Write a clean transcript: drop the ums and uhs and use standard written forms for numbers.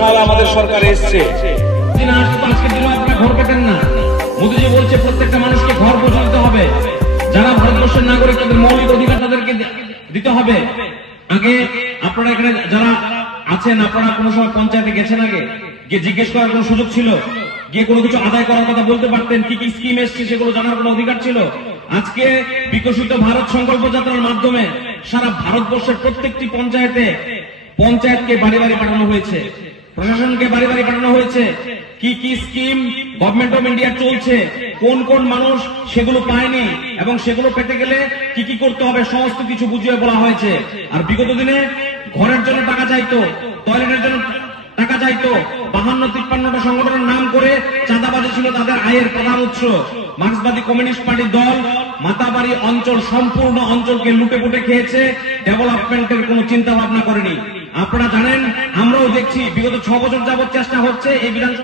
সালে আমাদের সরকার এসছে, আজকের দিনে আপনারা ঘর পেতেন না। মোদীজি বলছে প্রত্যেকটা মানুষকে ঘর পৌঁছে দিতে হবে, যারা ভারতবর্ষের নাগরিক তাদের মৌলিক অধিকার তাদেরকে দিতে হবে। আগে আপনারা এখানে যারা আছেন, আপনারা কোনো সময় পঞ্চায়েতে গেছেন, আগে গিয়ে জিজ্ঞেস করার কোনো সুযোগ ছিল? গিয়ে কোনো কিছু আদায় করার কথা বলতে পারতেন? কি কি স্কিম এসছে সেগুলো জানার কোনো অধিকার ছিল? আজকে বিকশিত ভারত সংকল্প যাত্রার মাধ্যমে সারা ভারতবর্ষের প্রত্যেকটি পঞ্চায়েতকে বাড়ি বাড়ি পাঠানো হয়েছে, প্রশাসনকে বাড়ি বাড়ি পাঠানো হয়েছে। কি কি স্কিম গভর্নমেন্ট অফ ইন্ডিয়া চলছে, কোন কোন মানুষ সেগুলো পায়নি এবং সেগুলো পেতে গেলে কি কি করতে হবে সমস্ত কিছু বুঝিয়ে বলা হয়েছে। আর বিগত দিনে ঘরের জন্য টাকা চাইতো, টয়লেটের জন্য টাকা চাইতো, 52-53টা সংগঠনের নাম করে চাঁদাবাজি ছিল তাদের আয়ের প্রধান উৎস। মার্ক্সবাদী কমিউনিস্ট পার্টির দল মাতাবাড়ি অঞ্চল, সম্পূর্ণ অঞ্চলকে লুটে পুটে খেয়েছে, ডেভেলপমেন্টের কোনো চিন্তা ভাবনা করেনি। আপনারা জানেন, আমরাও দেখছি বিগত 6 বছর যাবৎ চেষ্টা হচ্ছে এই বিধানসভা